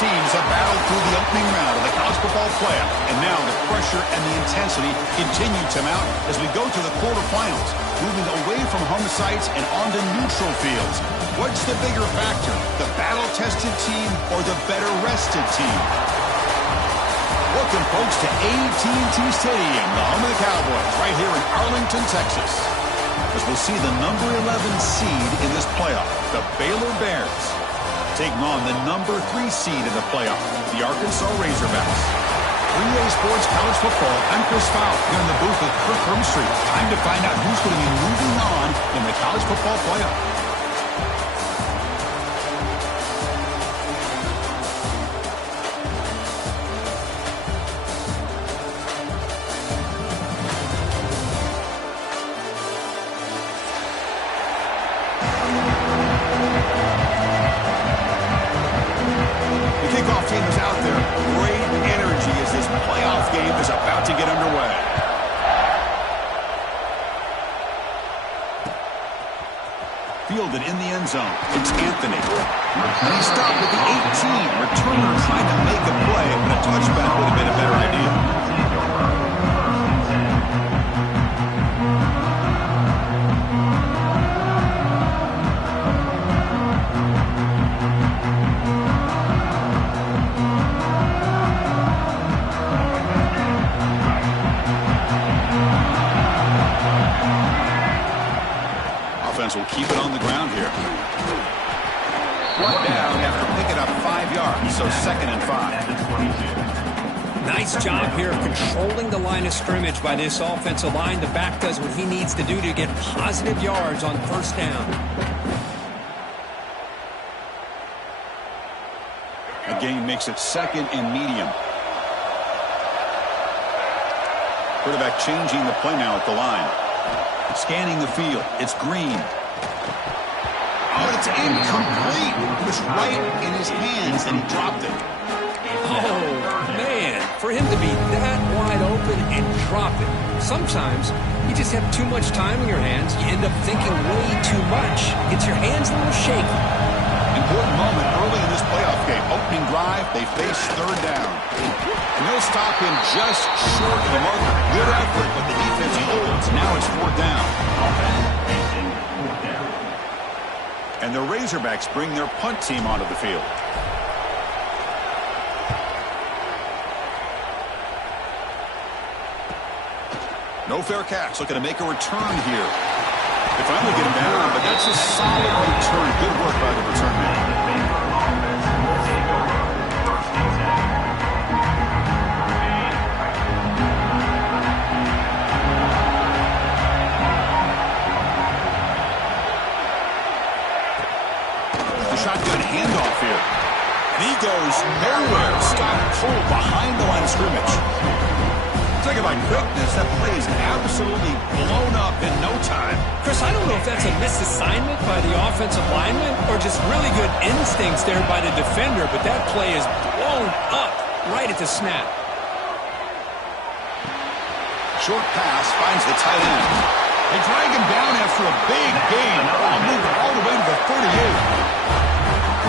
teams have battled through the opening round of the college football playoff, and now the pressure and the intensity continue to mount as we go to the quarterfinals, moving away from home sites and onto neutral fields. What's the bigger factor, the battle-tested team or the better-rested team? Welcome, folks, to AT&T Stadium, the home of the Cowboys, right here in Arlington, Texas, as we'll see the number 11 seed in this playoff, the Baylor Bears, taking on the number 3 seed in the playoff, the Arkansas Razorbacks. 3A Sports College Football, I'm Chris Fowle, here in the booth with Kirk Herbstreit. Time to find out who's going to be moving on in the college football playoff. Fielded in the end zone. It's Anthony. And he stopped with the 18. Returner trying to make a play, but a touchback would have been a better idea. Will keep it on the ground here. One down after picking up 5 yards, so 2nd and 5. Nice job here of controlling the line of scrimmage by this offensive line. The back does what he needs to do to get positive yards on 1st down. The gain makes it 2nd and medium. Quarterback changing the play now at the line. Scanning the field. It's Green. Oh, it's incomplete. It was right in his hands, and he dropped it. Oh, man. For him to be that wide open and drop it. Sometimes you just have too much time in your hands. You end up thinking way too much. Gets your hands a little shaky. Important moment early in this playoff game. Opening drive, they face 3rd down. And they'll stop him just short of the marker. Good effort, but the defense holds. Now it's 4th down. And the Razorbacks bring their punt team onto the field. No fair catch. Looking to make a return here. They finally get him down, but that's a solid return. Good work by the return man. Shotgun handoff here. And he goes nowhere. Stopped cold behind the line of scrimmage. Talk about quickness. That play is absolutely blown up in no time. Chris, I don't know if that's a misassignment by the offensive lineman or just really good instincts there by the defender, but that play is blown up right at the snap. Short pass finds the tight end. They drag him down after a big gain. Moved all the way to the 38.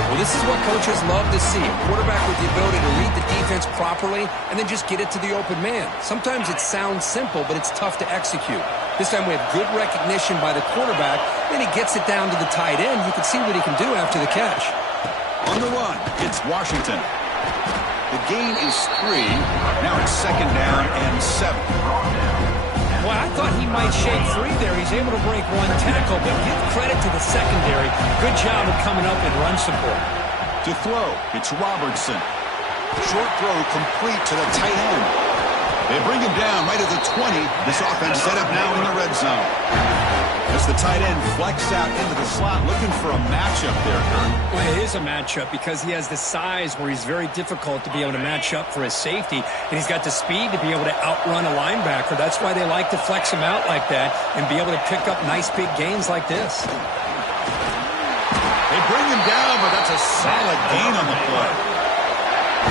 Well, this is what coaches love to see. A quarterback with the ability to read the defense properly and then just get it to the open man. Sometimes it sounds simple, but it's tough to execute. This time we have good recognition by the quarterback. Then he gets it down to the tight end. You can see what he can do after the catch. On the run, it's Washington. The gain is 3. Now it's 2nd down and 7. Well, I thought he might shake free there. He's able to break 1 tackle, but give credit to the secondary. Good job of coming up and run support. To throw, it's Robertson. Short throw complete to the tight end. They bring him down right at the 20. This offense set up now in the red zone. As the tight end flex out into the slot, looking for a matchup there, Kurt. Well, it is a matchup because he has the size where he's very difficult to be able to match up for his safety, and he's got the speed to be able to outrun a linebacker. That's why they like to flex him out like that and be able to pick up nice big gains like this. They bring him down, but that's a solid gain on the play.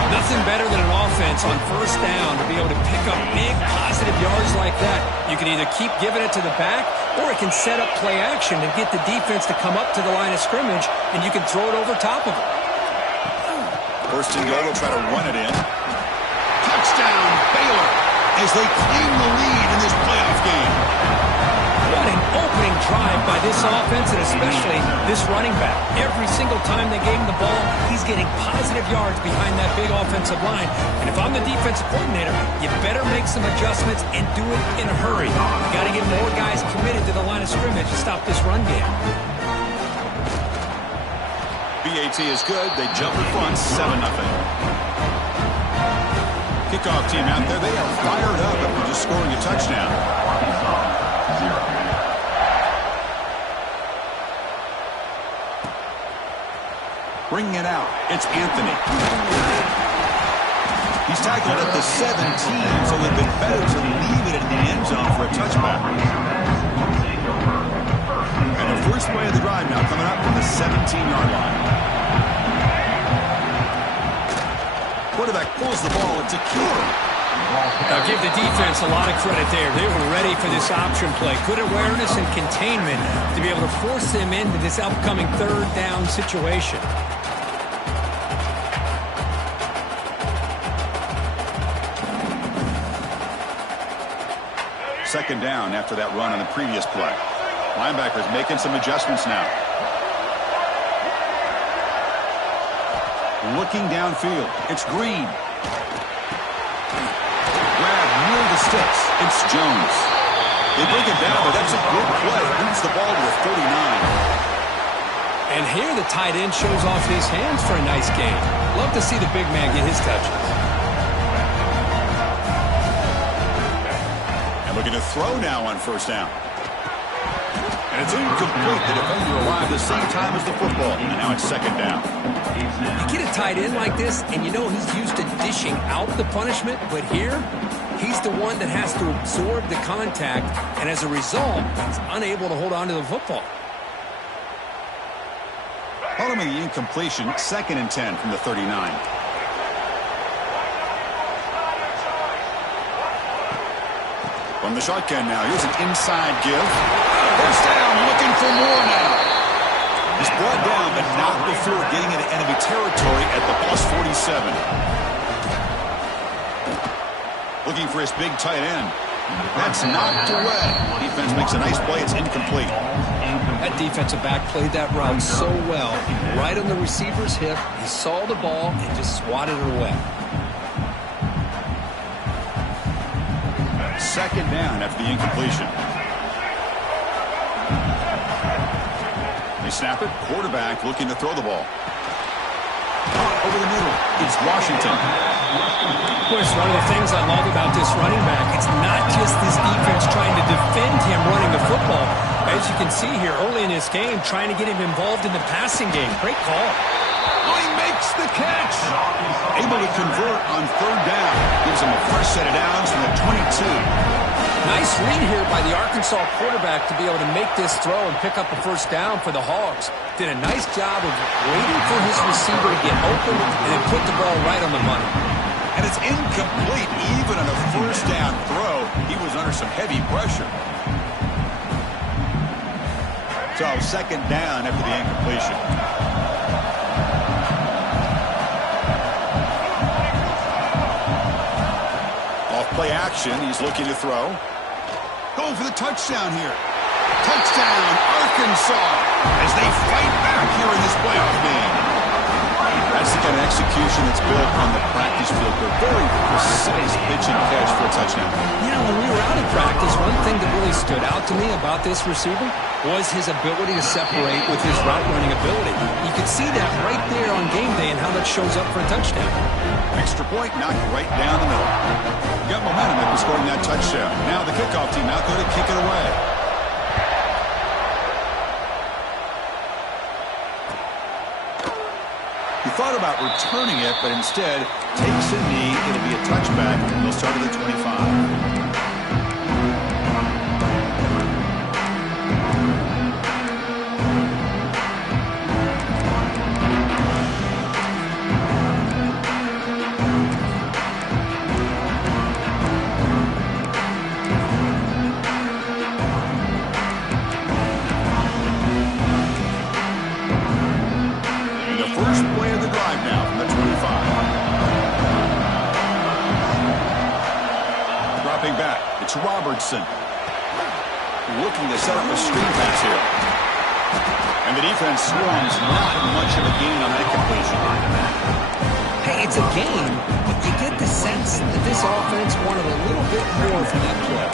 Nothing better than an offense on 1st down to be able to pick up big positive yards like that. You can either keep giving it to the back, or it can set up play action and get the defense to come up to the line of scrimmage, and you can throw it over top of it. First and goal, they'll try to run it in. Touchdown, Baylor, as they claim the lead in this playoff game. What an opening drive by this offense, and especially this running back. Every single time they gave him the ball, he's getting positive yards behind that big offensive line. And if I'm the defensive coordinator, you better make some adjustments and do it in a hurry. You got to get more guys committed to the line of scrimmage to stop this run game. BAT is good. They jump in front, 7-0. Kickoff team out there. They are fired up after just scoring a touchdown. Bringing it out, it's Anthony. He's tackled at the 17, so they've been better to leave it in the end zone for a touchback. And the first play of the drive now coming up from the 17-yard line. Quarterback pulls the ball. It's a killer. I'll give the defense a lot of credit there. They were ready for this option play. Good awareness and containment to be able to force them into this upcoming third down situation. Second down after that run on the previous play. Linebackers making some adjustments now. Looking downfield. It's Green. Grab near the sticks. It's Jones. They break it down, but that's a good play. Moves the ball to the 39. And here the tight end shows off his hands for a nice game. Love to see the big man get his touches. Looking to throw now on first down. And it's incomplete. The defender arrived the same time as the football. And now it's second down. You get a tight end like this, and you know he's used to dishing out the punishment. But here, he's the one that has to absorb the contact. And as a result, he's unable to hold on to the football. Following the incompletion, 2nd and 10 from the 39. From the shotgun now, here's an inside give. First down, looking for more now. He's brought down, but not before getting into enemy territory at the +47. Looking for his big tight end. That's knocked away. Defense makes a nice play. It's incomplete. That defensive back played that route so well. Right on the receiver's hip. He saw the ball and just swatted it away. Second down after the incompletion. They snap it. Quarterback looking to throw the ball. Over the middle. It's Washington. Of course, one of the things I love about this running back, it's not just this defense trying to defend him running the football. As you can see here early in this game, trying to get him involved in the passing game. Great call. Oh, he makes the catch. Able to convert on third down. Gives him a fresh set of downs from the 22. Nice read here by the Arkansas quarterback to be able to make this throw and pick up a first down for the Hogs. Did a nice job of waiting for his receiver to get open and then put the ball right on the money. And it's incomplete even on a first down throw. He was under some heavy pressure. So second down after the incompletion. Off-play action. He's looking to throw. Going for the touchdown here. Touchdown, Arkansas, as they fight back here in this playoff game. That's the kind of execution that's built on the practice field. A very precise pitch and catch for a touchdown. You know, when we were out of practice, one thing that really stood out to me about this receiver was his ability to separate with his route running ability. You could see that right there on game day and how that shows up for a touchdown. Extra point knocked right down the middle. Got momentum after scoring that touchdown. Now the kickoff team out there to kick it away. He thought about returning it, but instead takes a knee. It'll be a touchback. He'll start at the 25. First play of the drive now from the 25. Dropping back. It's Robertson. Looking to set up a screen pass here. And the defense swarms. Not much of a gain on that completion. Hey, it's a game, but you get the sense that this offense wanted a little bit more from that play.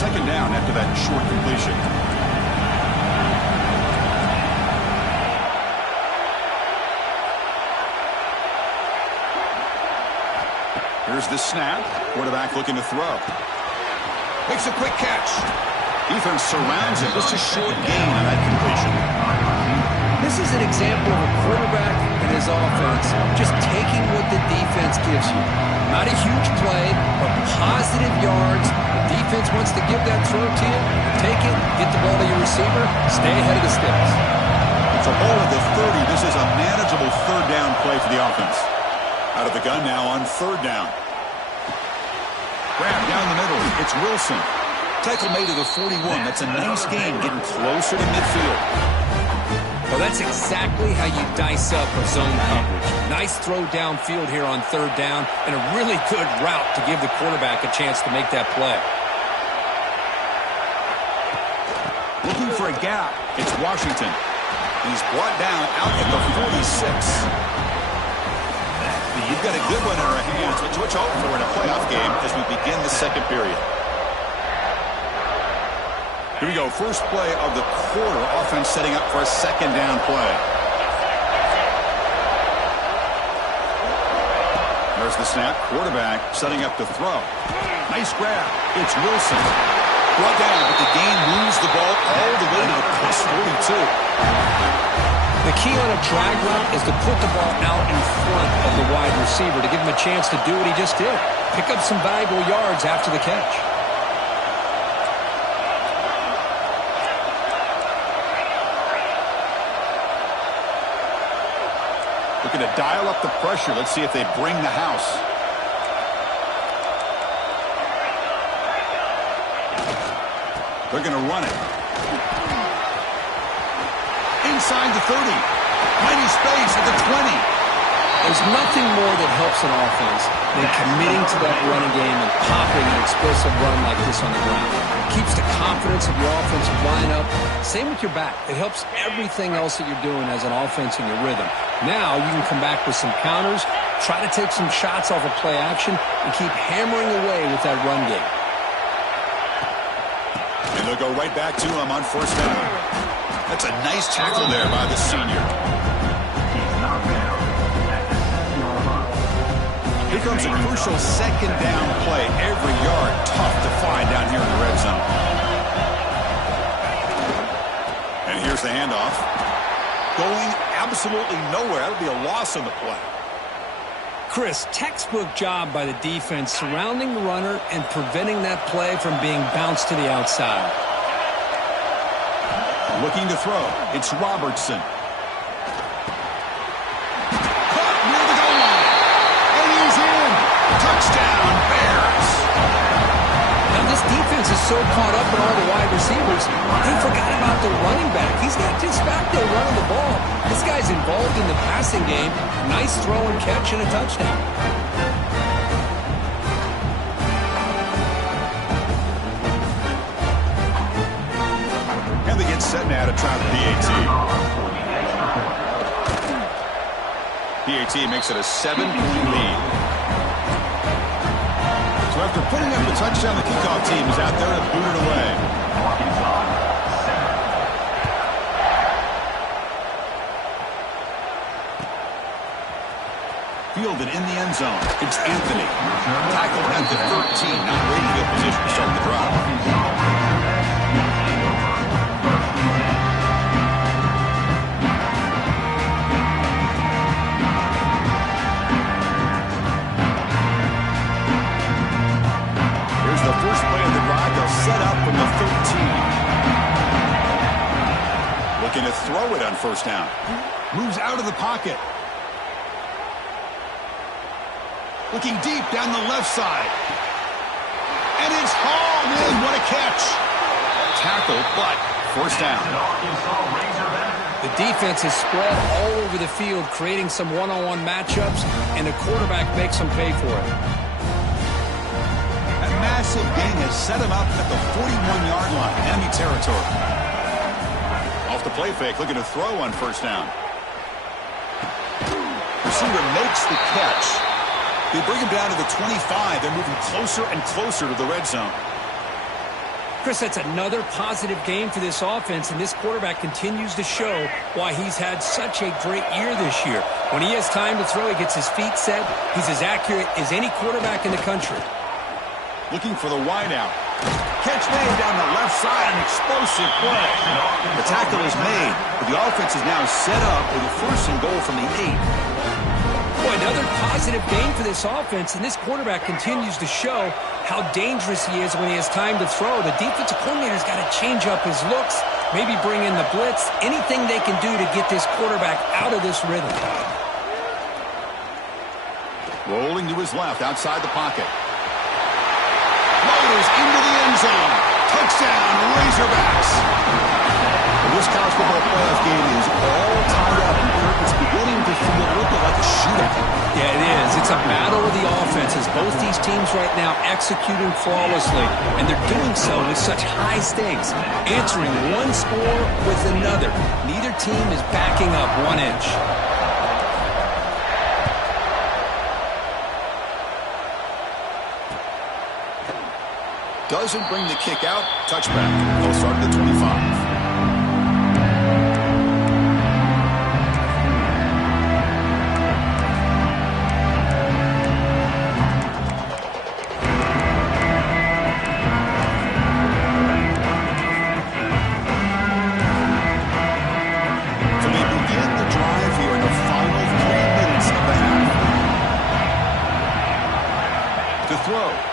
Second down after that short completion. Here's the snap. Quarterback looking to throw. Makes a quick catch. Defense surrounds him. Just a short gain on that completion. This is an example of a quarterback and his offense just taking what the defense gives you. Not a huge play, but positive yards. The defense wants to give that throw to you. Take it, get the ball to your receiver, stay ahead of the sticks. It's a ball at the 30. This is a manageable third down play for the offense. Out of the gun now on third down. Grab down the middle. It's Wilson. Tackle made to the 41. That's a nice gain, getting closer to midfield. Well, that's exactly how you dice up a zone coverage. Nice throw downfield here on third down, and a really good route to give the quarterback a chance to make that play. Looking for a gap. It's Washington. He's brought down out at the 46. You've got a good one in our hands, which watch out for in a playoff game as we begin the second period. Here we go. First play of the quarter. Offense setting up for a second down play. There's the snap. Quarterback setting up to throw. Nice grab. It's Wilson. Brought down, but the game moves the ball all the way to the plus 42. The key on a drag route is to put the ball out in front of the wide receiver to give him a chance to do what he just did. Pick up some valuable yards after the catch. Looking to dial up the pressure. Let's see if they bring the house. They're going to run it. Inside the 30. Plenty space at the 20. There's nothing more that helps an offense than committing to that running game and popping an explosive run like this on the ground. It keeps the confidence of your offensive lineup. Same with your back. It helps everything else that you're doing as an offense in your rhythm. Now you can come back with some counters, try to take some shots off of play action, and keep hammering away with that run game. And they'll go right back to him on first down. That's a nice tackle there by the senior. Here comes a crucial second down play. Every yard tough to find down here in the red zone. And here's the handoff. Going absolutely nowhere. That'll be a loss on the play. Chris, textbook job by the defense surrounding the runner and preventing that play from being bounced to the outside. Looking to throw. It's Robertson. Caught near the goal line. And he's in. Touchdown, Bears. Now this defense is so caught up in all the wide receivers, they forgot about the running back. He's not just back there running the ball. This guy's involved in the passing game. Nice throw and catch and a touchdown. They get set now to try the PAT. PAT makes it a 7-point lead. So after putting up the touchdown, the kickoff team is out there to boot it away. Fielded in the end zone. It's Anthony. Tackled at the 13. Not really good position to start the drive. The first play of the drive, they'll set up from the 13. Looking to throw it on first down. Moves out of the pocket. Looking deep down the left side. And it's hauled in. What a catch. Tackle, but First down. The defense is spread all over the field, creating some one-on-one matchups, and the quarterback makes them pay for it. That massive gain has set him up at the 41-yard line, enemy territory. Off the play fake, looking to throw on first down. Receiver makes the catch. They bring him down to the 25. They're moving closer and closer to the red zone. Chris, that's another positive game for this offense, and this quarterback continues to show why he's had such a great year this year. When he has time to throw, he gets his feet set. He's as accurate as any quarterback in the country. Looking for the wideout. Catch made down the left side, an explosive play. The tackle is made, but the offense is now set up with a first and goal from the 8. Boy, another positive game for this offense, and this quarterback continues to show how dangerous he is when he has time to throw. The defensive coordinator's got to change up his looks, maybe bring in the blitz, anything they can do to get this quarterback out of this rhythm. Rolling to his left, outside the pocket. Floaters into the end zone. Touchdown, Razorbacks. This college football playoff game is all tied up. It's beginning to feel a little bit like a shootout. Yeah, it is. It's a battle of the offenses. Both these teams right now executing flawlessly, and they're doing so with such high stakes, answering one score with another. Neither team is backing up 1 inch. Doesn't bring the kick out. Touchback. They'll start at the 25.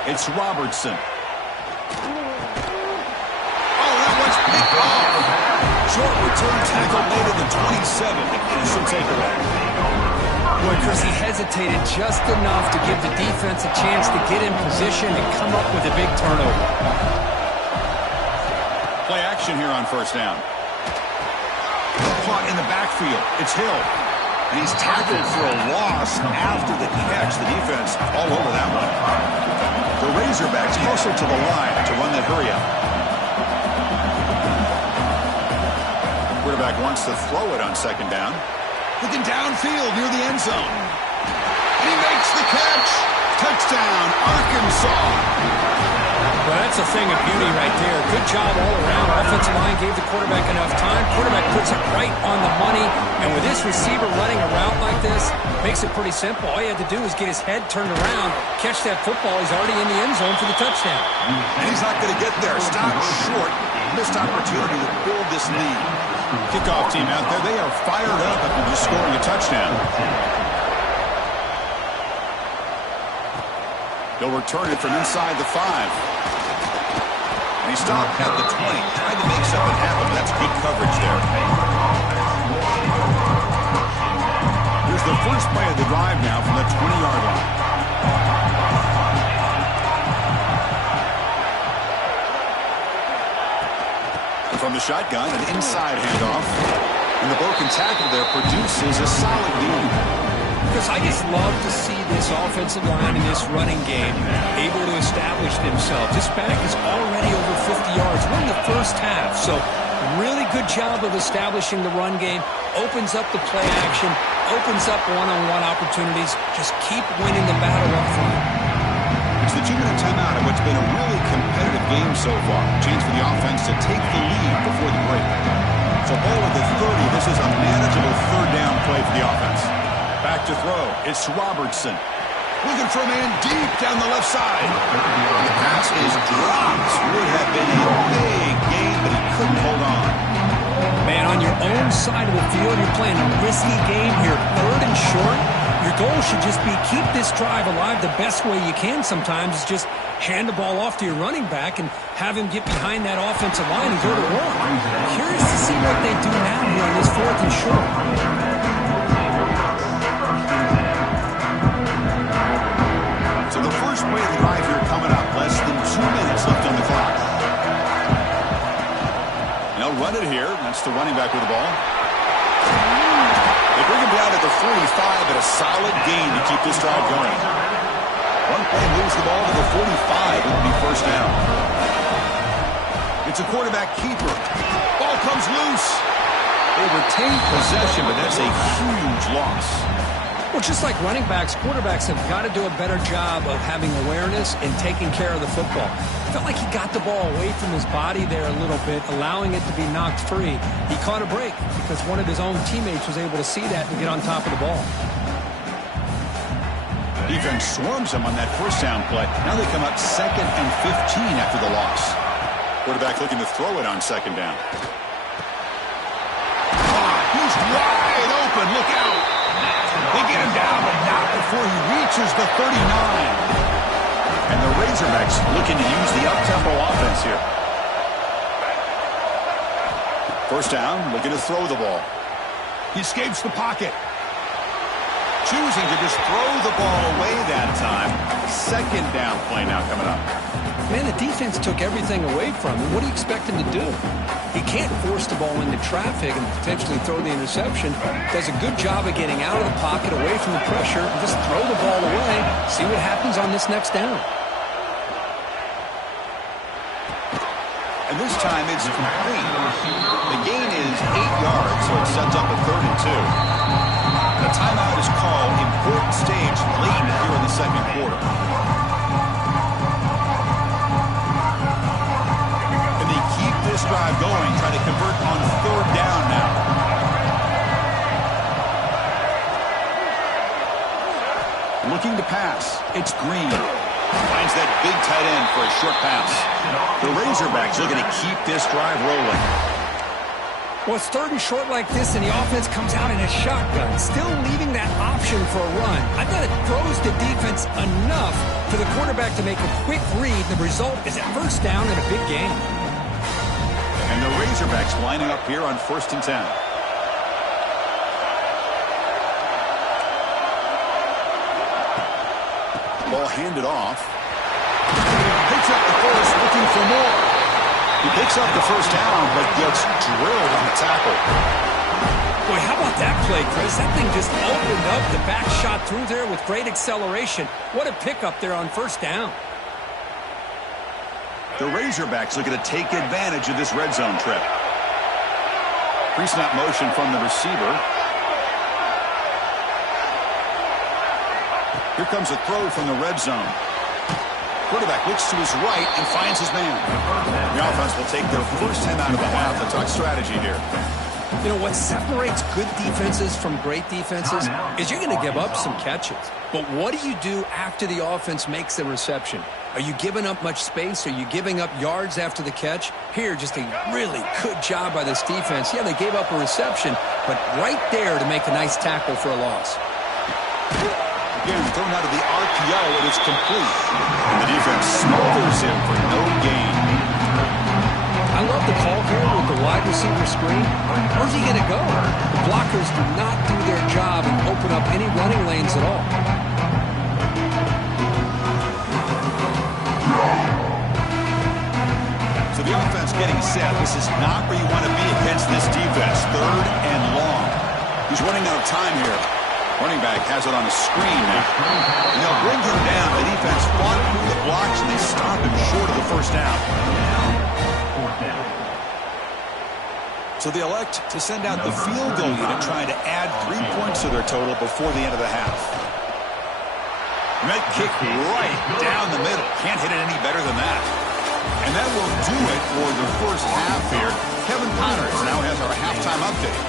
It's Robertson. Oh, that one's picked off. Short return tackle made at the 27. Innocent takeaway. Boy, Chris, he hesitated just enough to give the defense a chance to get in position and come up with a big turnover. Play action here on first down. Caught in the backfield. It's Hill. And he's tackled for a loss after the catch. The defense all over that one. The Razorbacks hustle to the line to run that hurry up. Quarterback wants to throw it on second down. Looking downfield near the end zone. And he makes the catch. Touchdown, Arkansas. Well, that's a thing of beauty right there. Good job all around. Offensive line gave the quarterback enough time. Quarterback puts it right on the money. And with this receiver running a route like this, makes it pretty simple. All you had to do is get his head turned around, catch that football. He's already in the end zone for the touchdown. And he's not going to get there. Stopped short. Missed opportunity to build this lead. Kickoff team out there. They are fired up after just scoring a touchdown. They'll return it from inside the 5. And he stopped at the 20. Tried to make something happen, but that's good coverage there. Here's the first play of the drive now from the 20-yard line. And from the shotgun, an inside handoff. And the broken tackle there produces a solid gain. Because I just love to see this offensive line and this running game able to establish themselves. This back is already over 50 yards. We're in the first half, so really good job of establishing the run game. Opens up the play action, opens up one-on-one opportunities. Just keep winning the battle up front. It's the 2-minute timeout of what's been a really competitive game so far. Chance for the offense to take the lead before the break. So ball at the 30. This is a manageable third down play for the offense. Back to throw. It's Robertson. Looking for a man deep down the left side. The pass is dropped. Would have been a big gain, but he couldn't hold on. Man, on your own side of the field, you're playing a risky game here. Third and short. Your goal should just be keep this drive alive the best way you can sometimes is just hand the ball off to your running back and have him get behind that offensive line and go to work. Curious to see what they do now here on this 4th and short. So the first play of the drive here coming up. Less than 2 minutes left on the clock. They'll run it here. That's the running back with the ball. They bring him down at the 45, but a solid gain to keep this drive going. One play moves the ball to the 45. It'll be first down. It's a quarterback keeper. Ball comes loose. They retain possession, but that's a huge loss. Well, just like running backs, quarterbacks have got to do a better job of having awareness and taking care of the football. I felt like he got the ball away from his body there a little bit, allowing it to be knocked free. He caught a break because one of his own teammates was able to see that and get on top of the ball. Defense swarms him on that first down play. Now they come up 2nd and 15 after the loss. Quarterback looking to throw it on 2nd down. He's wide open. Look out. They get him down, but not before he reaches the 39. And the Razorbacks looking to use the up-tempo offense here. First down, looking to throw the ball. He escapes the pocket. Choosing to just throw the ball away that time. 2nd down play now coming up. Man, the defense took everything away from him. What do you expect him to do? He can't force the ball into traffic and potentially throw the interception. Does a good job of getting out of the pocket, away from the pressure, and just throw the ball away. See what happens on this next down. And this time it's complete. The gain is 8 yards, so it sets up a 3rd and 2. The timeout is called. Important stage late here in the 2nd quarter. And they keep this drive going, trying to convert on 3rd down now. Looking to pass. It's Green. Finds that big tight end for a short pass. The Razorbacks looking to keep this drive rolling. Well, it's 3rd and short like this, and the offense comes out in a shotgun, still leaving that option for a run. I thought it throws the defense enough for the quarterback to make a quick read. The result is a first down and a big gain. And the Razorbacks lining up here on 1st and 10. Ball handed off. Picks up the first, looking for more. He picks up the first down, but gets drilled on the tackle. Boy, how about that play, Chris? That thing just opened up. The back shot through there with great acceleration. What a pickup there on 1st down. The Razorbacks looking to take advantage of this red zone trip. Pre-snap motion from the receiver. Here comes a throw from the red zone. Quarterback looks to his right and finds his man. The offense will take their first 10 out of the half. Let's talk strategy here. You know, what separates good defenses from great defenses is you're going to give up some catches. But what do you do after the offense makes the reception? Are you giving up much space? Are you giving up yards after the catch? Here, just a really good job by this defense. Yeah, they gave up a reception, but right there to make a nice tackle for a loss. Again, thrown out of the RPO, and it's complete. And the defense smothers him for no gain. I love the call here with the wide receiver screen. Where's he going to go? The blockers do not do their job and open up any running lanes at all. So the offense getting set. This is not where you want to be against this defense. 3rd and long. He's running out of time here. Running back has it on a screen now. And they'll bring him down. The defense fought through the blocks, and they stop him short of the first down. So they elect to send out the field goal unit, trying to add 3 points to their total before the end of the half. And that kick right down the middle. Can't hit it any better than that. And that will do it for the first half here. Kevin Connors now has our halftime update.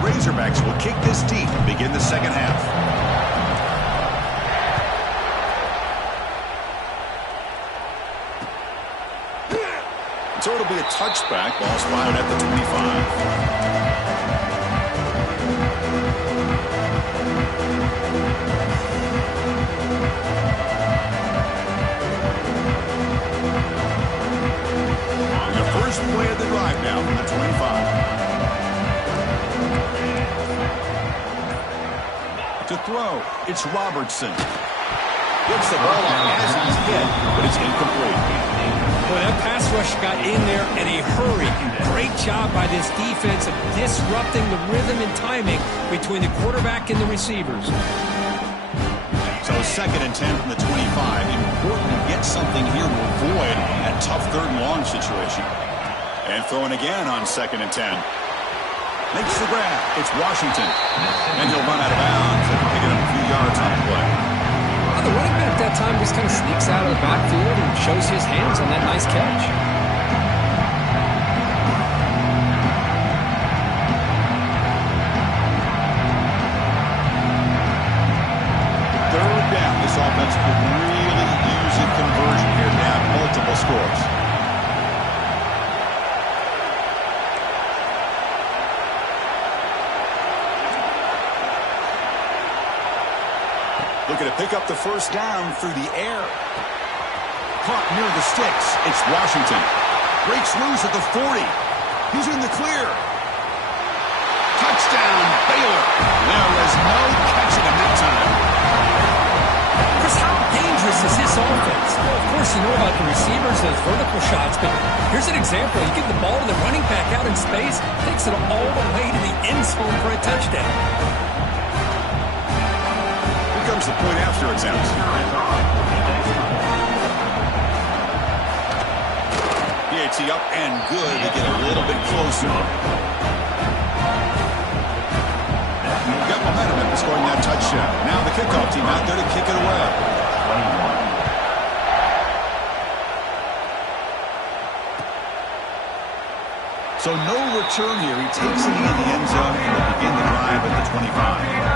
Razorbacks will kick this deep and begin the second half. So it'll be a touchback. Ball spotted at the 25. And the first play of the drive now from the 25. To throw, it's Robertson. Gets the ball up as he's hit, but it's incomplete. Boy, that pass rush got in there in a hurry. Great job by this defense of disrupting the rhythm and timing between the quarterback and the receivers. So 2nd and 10 from the 25. Important to get something here to avoid that tough 3rd and long situation. And throwing again on 2nd and 10. Makes the grab. It's Washington. And he'll run out of bounds and pick it up a few yards on the play. Well, the running back that time just kind of sneaks out of the backfield and shows his hands on that nice catch. Third down. This offense could really use a conversion here to have multiple scores. Looking to pick up the 1st down through the air. Caught near the sticks. It's Washington. Breaks loose at the 40. He's in the clear. Touchdown, Baylor. There was no catching him that time. Chris, how dangerous is this offense? Well, of course, you know about the receivers, those vertical shots, but here's an example. You give the ball to the running back out in space, takes it all the way to the end zone for a touchdown. Comes the point after, it sounds. PAT up and good to get a little bit closer. Got momentum in scoring that touchdown. Now the kickoff team out there to kick it away. So no return here. He takes it in the end zone and will begin the drive at the 25.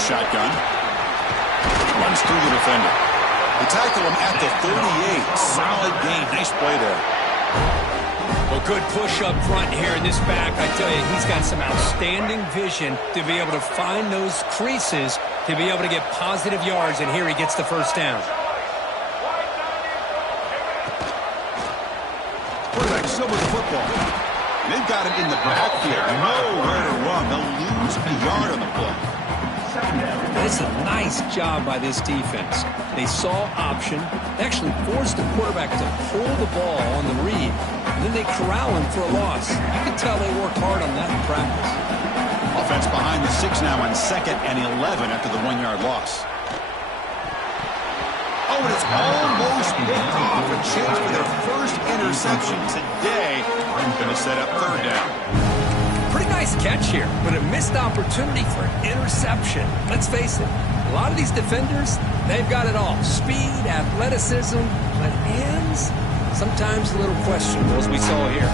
Shotgun. Runs through the defender. They tackle him at the 38. Solid gain. Nice play there. Well, good push up front here in this back. I tell you, he's got some outstanding vision to be able to find those creases, to be able to get positive yards, and here he gets the 1st down. Quarterback still with the football. They've got him in the backfield. Nowhere to run. They'll lose a yard on the play. It's a nice job by this defense. They saw option, actually forced the quarterback to pull the ball on the read, and then they corral him for a loss. You can tell they worked hard on that in practice. Offense behind the 6 now on 2nd and 11 after the 1-yard loss. Oh, and it's almost picked off. A chance for their 1st interception today. Going to set up 3rd down. Pretty nice catch here, but a missed opportunity for an interception. Let's face it, a lot of these defenders, they've got it all. Speed, athleticism, but hands, sometimes a little questionable, as we saw here.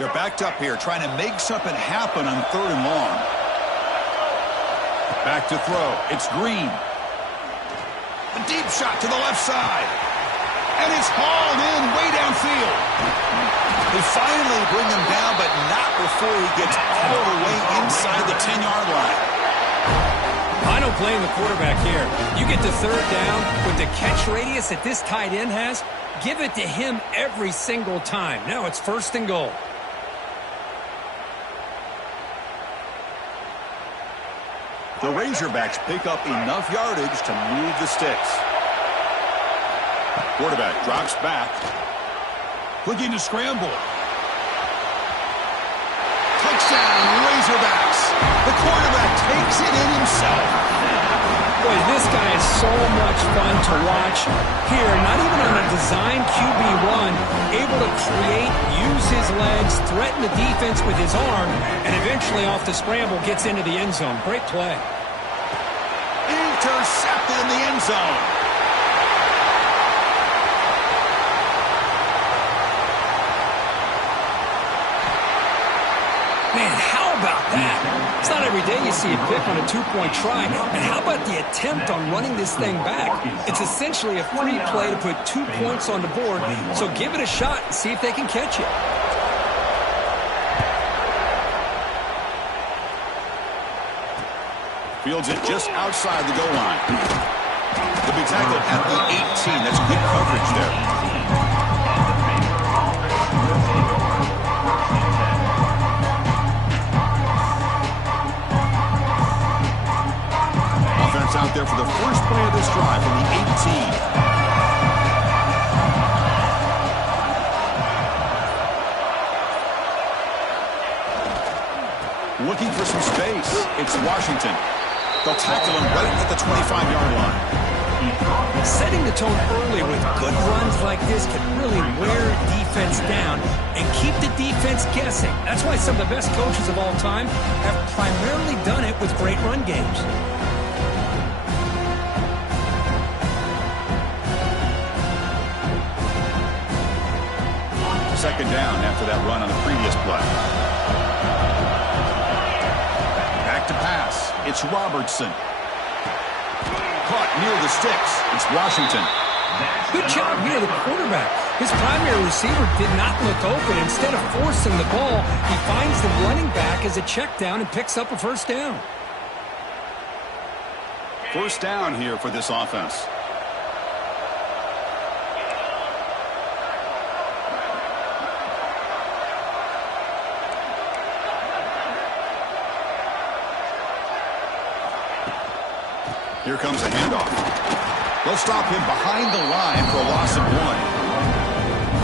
They're backed up here, trying to make something happen on 3rd and long. Back to throw. It's Green. A deep shot to the left side. And it's hauled in way downfield. They finally bring him down, but not before he gets all the way inside the 10-yard line. I don't blame the quarterback here. You get to 3rd down with the catch radius that this tight end has, give it to him every single time. Now it's 1st and goal. The Razorbacks pick up enough yardage to move the sticks. Quarterback drops back. Looking to scramble. Touchdown, Razorbacks. The quarterback takes it in himself. Boy, this guy is so much fun to watch. Here, not even on a design QB run, able to create, use his legs, threaten the defense with his arm, and eventually off the scramble gets into the end zone. Great play. Intercepted in the end zone. Man, how about that? It's not every day you see a pick on a two-point try. And how about the attempt on running this thing back? It's essentially a free play to put 2 points on the board, so give it a shot and see if they can catch it. Fields it just outside the goal line. He'll be tackled at the 18. That's good coverage there. Offense out there for the first play of this drive from the 18. Looking for some space. It's Washington. They'll tackle him right at the 25-yard line. Setting the tone early with good runs like this can really wear defense down and keep the defense guessing. That's why some of the best coaches of all time have primarily done it with great run games. Second down after that run on the previous play. Back to pass. It's Robertson. Caught near the sticks. It's Washington. Good job here, the quarterback. His primary receiver did not look open. Instead of forcing the ball, he finds the running back as a check down and picks up a first down. First down here for this offense. Here comes a handoff. They'll stop him behind the line for a loss of 1.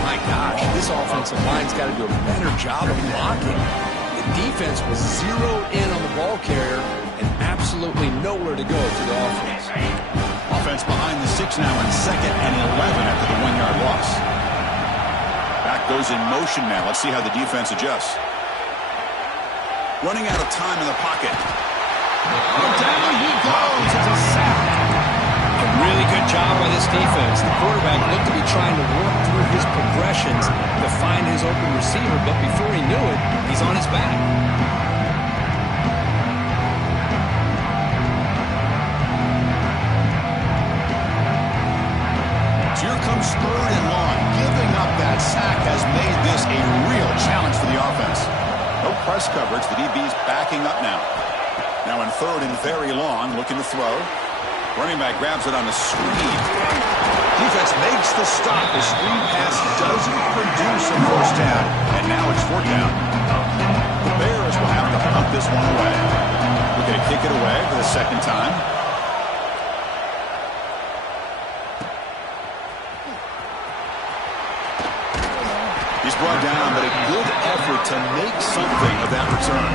My gosh, this offensive line's got to do a better job of blocking. The defense was zeroed in on the ball carrier and absolutely nowhere to go for the offense. Offense behind the 6 now in 2nd and 11 after the 1-yard loss. Back goes in motion now. Let's see how the defense adjusts. Running out of time in the pocket. Down he goes. It's a sack. A really good job by this defense. The quarterback looked to be trying to work through his progressions to find his open receiver, but before he knew it, he's on his back. Here comes 3rd and long. Giving up that sack has made this a real challenge for the offense. No press coverage. The DB's backing up now. Now in 3rd and very long, looking to throw. Running back grabs it on a screen. Defense makes the stop. The screen pass doesn't produce a first down. And now it's 4th down. The Bears will have to punt this one away. We're going to kick it away for the 2nd time. He's brought down, but a good effort to make something of that return.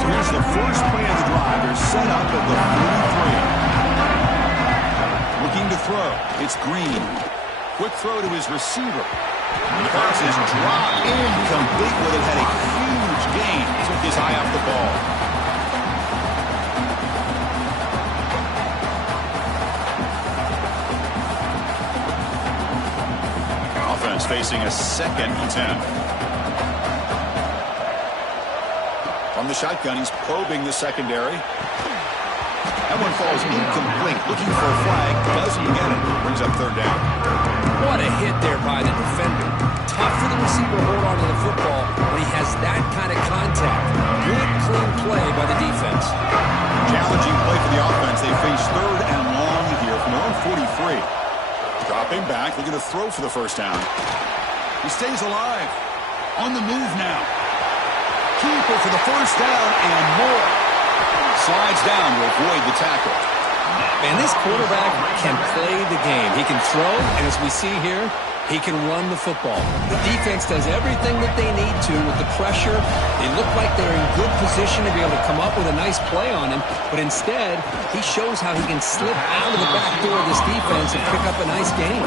So here's the first play of the drive. They're set up at the 43. Looking to throw. It's Green. Quick throw to his receiver. The pass is dropped incomplete with it. Had a huge gain. Took his eye off the ball. Offense facing a 2nd and 10. From the shotgun, he's probing the secondary. That one falls incomplete. Looking for a flag. Doesn't get it. Brings up 3rd down. What a hit there by the defender. Tough for the receiver to hold on to the football when he has that kind of contact. Good, clean play by the defense. Challenging play for the offense. They face 3rd and long here from their own 43. Dropping back, looking to throw for the first down. He stays alive. On the move now. Keeper for the first down and more. Slides down to avoid the tackle. Man, this quarterback can play the game. He can throw, and as we see here, he can run the football. The defense does everything that they need to with the pressure. They look like they're in good position to be able to come up with a nice play on him, but instead, he shows how he can slip out of the back door of this defense and pick up a nice gain.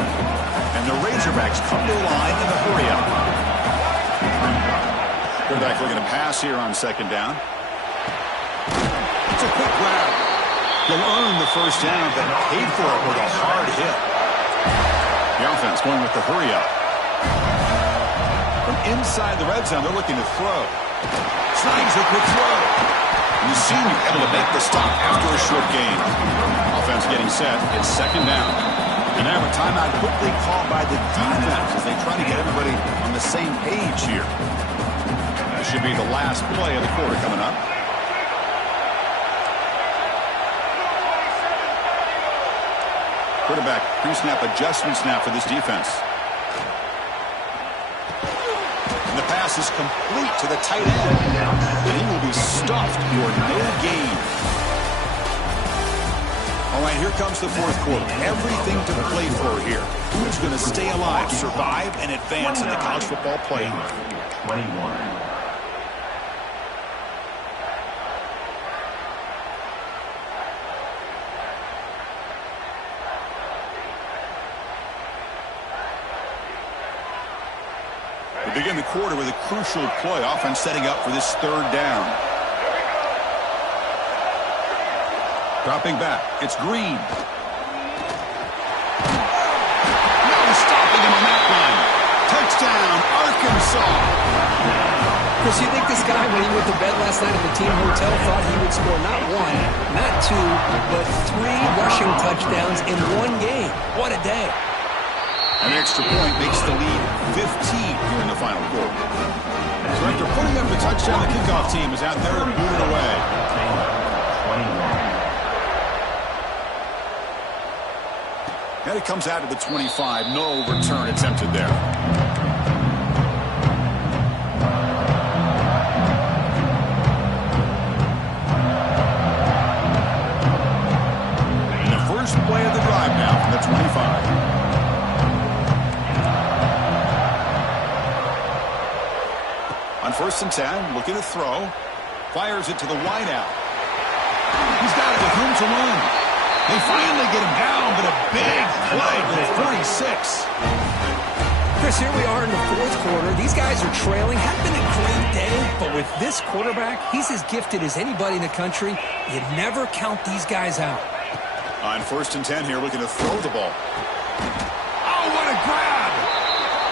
And the Razorbacks come to the line in a hurry-up. Quarterback looking to pass here on 2nd down. It's a quick grab. He'll earn the first down, but paid for it with a hard hit. The offense going with the hurry up. From inside the red zone, they're looking to throw. Snags a quick throw. And the senior able to make the stop after a short gain. Offense getting set. It's second down. And now a timeout quickly called by the defense as they try to get everybody on the same page here. This should be the last play of the quarter coming up. Quarterback pre-snap adjustments now for this defense. And the pass is complete to the tight end. And he will be stuffed for no gain. All right, here comes the fourth quarter. Everything to play for here. Who's going to stay alive, survive, and advance in the college football playoff? 21. We begin the quarter with a crucial play. Offense setting up for this third down. Dropping back. It's Green. No stopping him on that line. Touchdown, Arkansas. Chris, you think this guy, when he went to bed last night at the team hotel, thought he would score not one, not two, but 3 rushing touchdowns in one game? What a day. An extra point makes the lead 15 here in the final quarter. So after putting up a touchdown, the kickoff team is out there moving away. 21. And it comes out of the 25. No return attempted there. And the first play of the drive now from the 25. On 1st and 10, looking to throw. Fires it to the wideout. He's got it with room to run. They finally get him down, but a big play for 46. Chris, here we are in the fourth quarter. These guys are trailing. Haven't been a great day, but with this quarterback, he's as gifted as anybody in the country. You never count these guys out. On 1st and 10 here, looking to throw the ball. Oh, what a grab!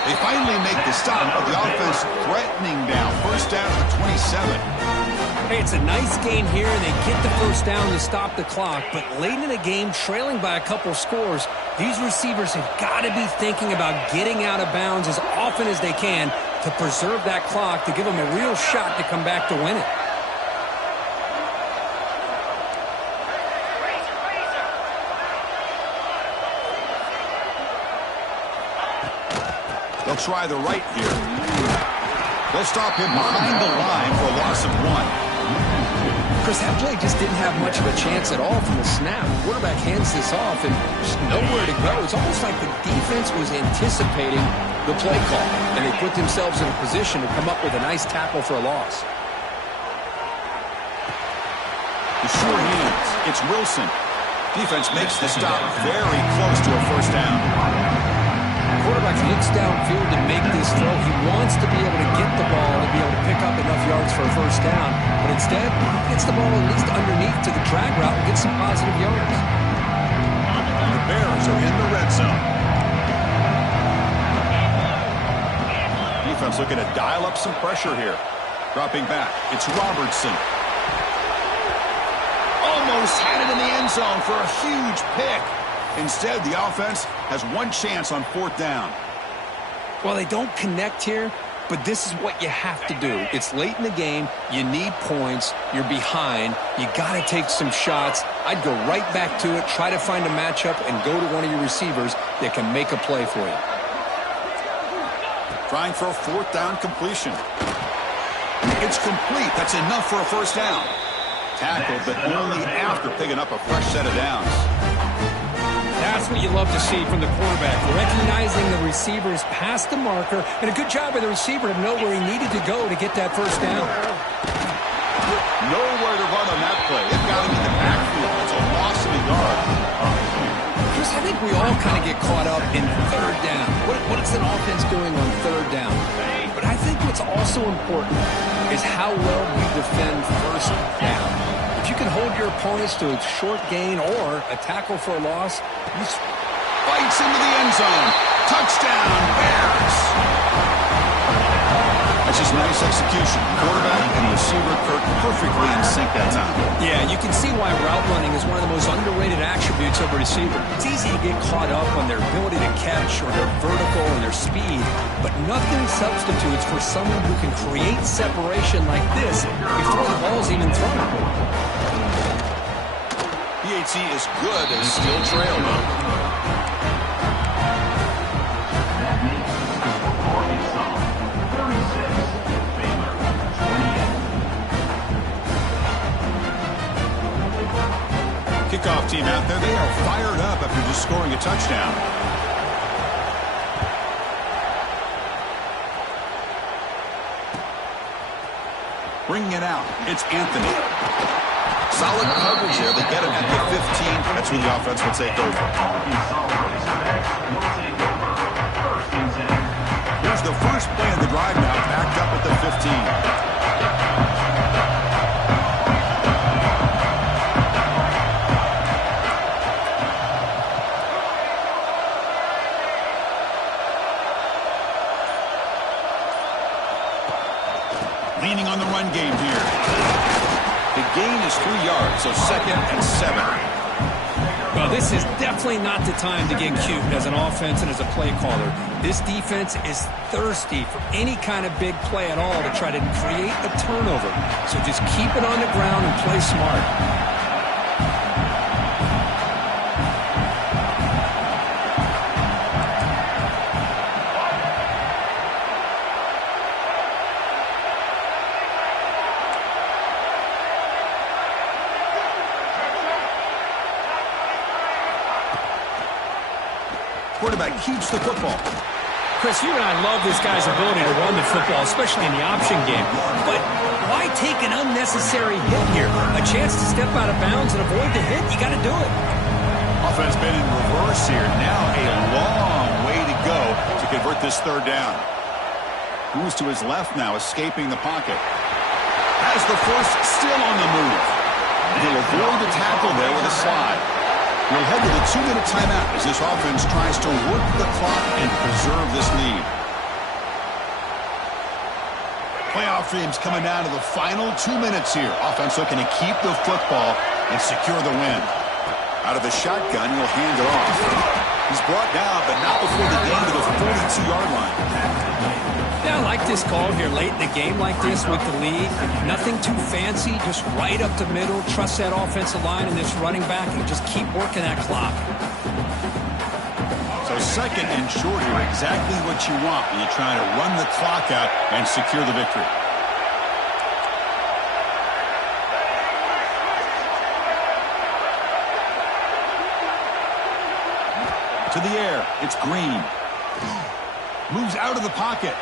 They finally make the stop, but the offense threatening down. First down at the 27. Hey, it's a nice gain here, and they get the first down to stop the clock. But late in the game, trailing by a couple scores, these receivers have got to be thinking about getting out of bounds as often as they can to preserve that clock, to give them a real shot to come back to win it. They'll try the right here. They'll stop him behind the line for a loss of 1. Chris, that play just didn't have much of a chance at all from the snap. The quarterback hands this off and just nowhere to go. It's almost like the defense was anticipating the play call, and they put themselves in a position to come up with a nice tackle for a loss. The sure hands. It's Wilson. Defense makes the stop very close to a first down. Quarterback looks downfield to make this throw. He wants to be able to get the ball to be able to pick up enough yards for a first down. But instead, he gets the ball at least underneath to the drag route and gets some positive yards. The Bears are in the red zone. Defense looking to dial up some pressure here. Dropping back. It's Robertson. Almost had it in the end zone for a huge pick. Instead, the offense has one chance on 4th down. Well, they don't connect here, but this is what you have to do. It's late in the game. You need points. You're behind. You got to take some shots. I'd go right back to it, try to find a matchup, and go to one of your receivers that can make a play for you. Trying for a 4th down completion. It's complete. That's enough for a first down. Tackled, but only after picking up a fresh set of downs. That's what you love to see from the quarterback, recognizing the receivers past the marker, and a good job by the receiver to know where he needed to go to get that first down. Nowhere to run on that play. It got him in the backfield. It's a loss of a yard. Chris, I think we all kind of get caught up in 3rd down. What is an offense doing on 3rd down? But I think what's also important is how well we defend 1st down. If you can hold your opponents to a short gain or a tackle for a loss, you bites into the end zone. Touchdown, Bears. That's just nice execution. Quarterback and receiver Kirk perfectly in sync that time. Yeah, you can see why route running is one of the most underrated attributes of a receiver. It's easy to get caught up on their ability to catch or their vertical or their speed, but nothing substitutes for someone who can create separation like this before the ball's even thrown. PAT is good as still trailed. Kickoff team out there, they are fired up after just scoring a touchdown. Bringing it out, it's Anthony. Solid coverage there. They get him at the 15. That's where the offense will take over. Here's the first play of the drive now, backed up at the 15. Leaning on the run game here. The gain is 3 yards, so 2nd and 7. Well, this is definitely not the time to get cute as an offense and as a play caller. This defense is thirsty for any kind of big play at all to try to create a turnover. So just keep it on the ground and play smart. Quarterback keeps the football. Chris, you and I love this guy's ability to run the football, especially in the option game. But why take an unnecessary hit here? A chance to step out of bounds and avoid the hit, you got to do it. Offense been in reverse here. Now a long way to go to convert this 3rd down. Moves to his left now, escaping the pocket. Has the force still on the move. He'll avoid the tackle there with a slide. We'll head to the 2-minute timeout as this offense tries to work the clock and preserve this lead. Playoff dreams coming down to the final 2 minutes here. Offense looking to keep the football and secure the win. Out of the shotgun, he'll hand it off. He's brought down, but not before the gain to the 42-yard line. Yeah, I like this call here late in the game like this with the lead. Nothing too fancy, just right up the middle. Trust that offensive line and this running back and just keep working that clock. So 2nd and short here, exactly what you want when you're trying to run the clock out and secure the victory. To the air, it's Green. Moves out of the pocket.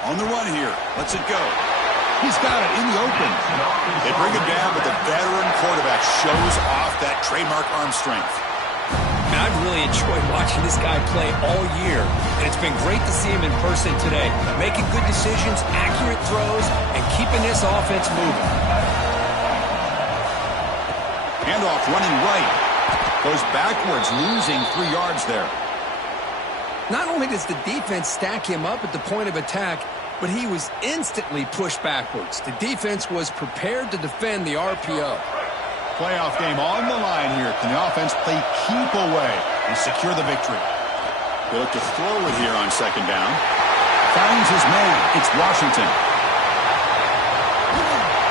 On the run here. Lets it go. He's got it in the open. They bring him down, but the veteran quarterback shows off that trademark arm strength. Now, I've really enjoyed watching this guy play all year, and it's been great to see him in person today. Making good decisions, accurate throws, and keeping this offense moving. Handoff running right. Goes backwards, losing 3 yards there. Not only does the defense stack him up at the point of attack, but he was instantly pushed backwards. The defense was prepared to defend the RPO. Playoff game on the line here. Can the offense play keep away and secure the victory? They look to throw it here on 2nd down. Finds his man. It's Washington.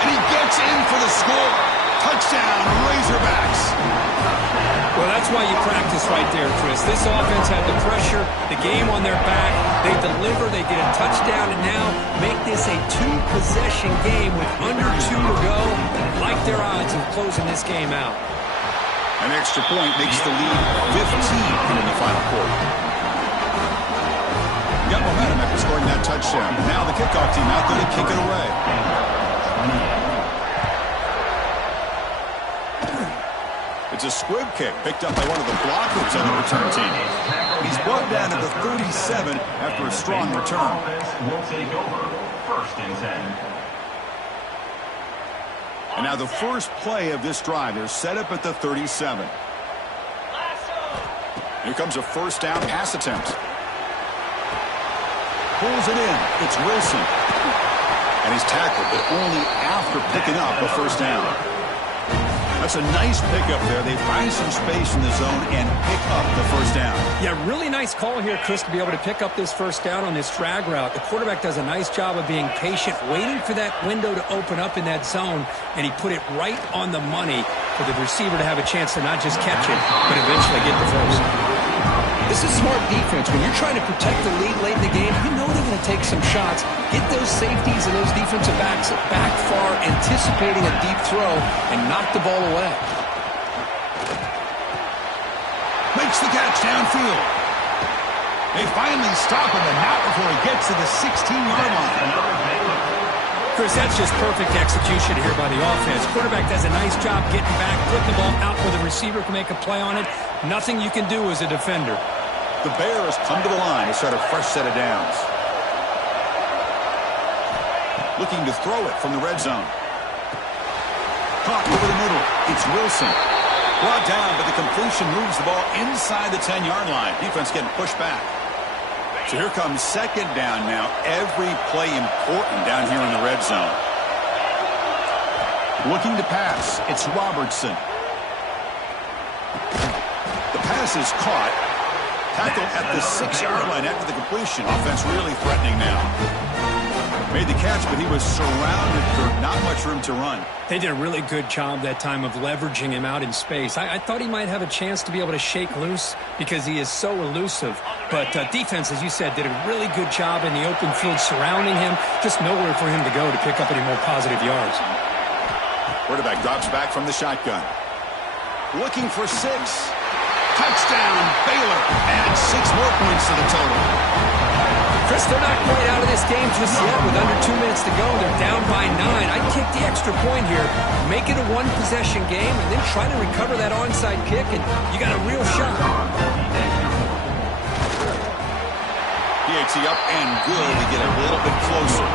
And he gets in for the score. Touchdown, Razorbacks. Well, that's why you practice right there, Chris. This offense had the pressure, the game on their back. They deliver, they get a touchdown, and now make this a 2-possession game with under 2 to go. Like their odds of closing this game out. An extra point makes the lead 15 in the final quarter. Got momentum after scoring that touchdown. Now the kickoff team out there to kick it away. It's a squib kick picked up by one of the blockers on the return team. He's brought down to the 37 after a strong return. Will take over 1st and 10. And now the first play of this drive. They're set up at the 37. Here comes a first down pass attempt. Pulls it in. It's Wilson. And he's tackled, but only after picking up a first down. That's a nice pickup there. They find some space in the zone and pick up the first down. Yeah, really nice call here, Chris, to be able to pick up this first down on this drag route. The quarterback does a nice job of being patient, waiting for that window to open up in that zone, and he put it right on the money for the receiver to have a chance to not just catch it, but eventually get the first. This is smart defense. When you're trying to protect the lead late in the game, you know they're going to take some shots, get those safeties and those defensive backs back far, anticipating a deep throw, and knock the ball away. Makes the catch downfield. They finally stop him, and not before he gets to the 16-yard line. Chris, that's just perfect execution here by the offense. Quarterback does a nice job getting back, putting the ball out where the receiver can make a play on it. Nothing you can do as a defender. The Bears come to the line to start a fresh set of downs. Looking to throw it from the red zone. Caught over the middle. It's Wilson. Brought down, but the completion moves the ball inside the 10-yard line. Defense getting pushed back. So here comes second down now. Every play important down here in the red zone. Looking to pass. It's Robertson. The pass is caught. Tackled at the 6-yard line after the completion. Offense really threatening now. Made the catch, but he was surrounded for not much room to run. They did a really good job that time of leveraging him out in space. I thought he might have a chance to be able to shake loose because he is so elusive. But defense, as you said, did a really good job in the open field surrounding him. Just nowhere for him to go to pick up any more positive yards. Quarterback drops back from the shotgun. Looking for 6. Touchdown, Baylor. And 6 more points to the total. Chris, they're not quite out of this game just yet. With under 2 minutes to go, they're down by 9. I'd kick the extra point here, make it a one-possession game, and then try to recover that onside kick, and you got a real shot. PAT up and good to get a little bit closer.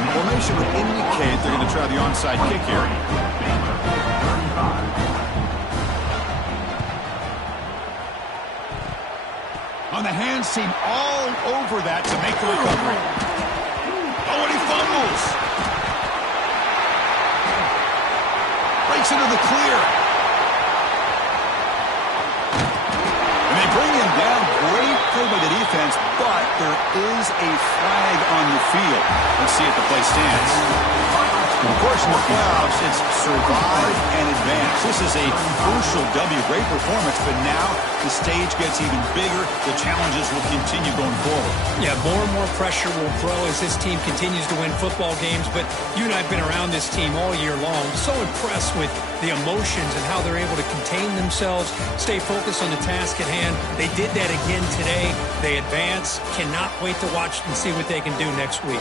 The formation would indicate they're going to try the onside kick here. On the hands team all over that to make the recovery. Oh, and he fumbles. Breaks into the clear. And they bring him down. Great play by the defense, but there is a flag on the field. Let's see if the play stands. Of course, in the playoffs, it's survive and advance. This is a crucial W. Great performance, but now the stage gets even bigger. The challenges will continue going forward. Yeah, more and more pressure will grow as this team continues to win football games. But you and I have been around this team all year long. So impressed with the emotions and how they're able to contain themselves, stay focused on the task at hand. They did that again today. They advance. Cannot wait to watch and see what they can do next week.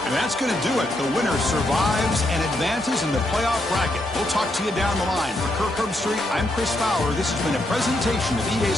And that's going to do it. The winner survives and advances in the playoff bracket. We'll talk to you down the line. For Kirk Herbstreit, I'm Chris Fowler. This has been a presentation of EA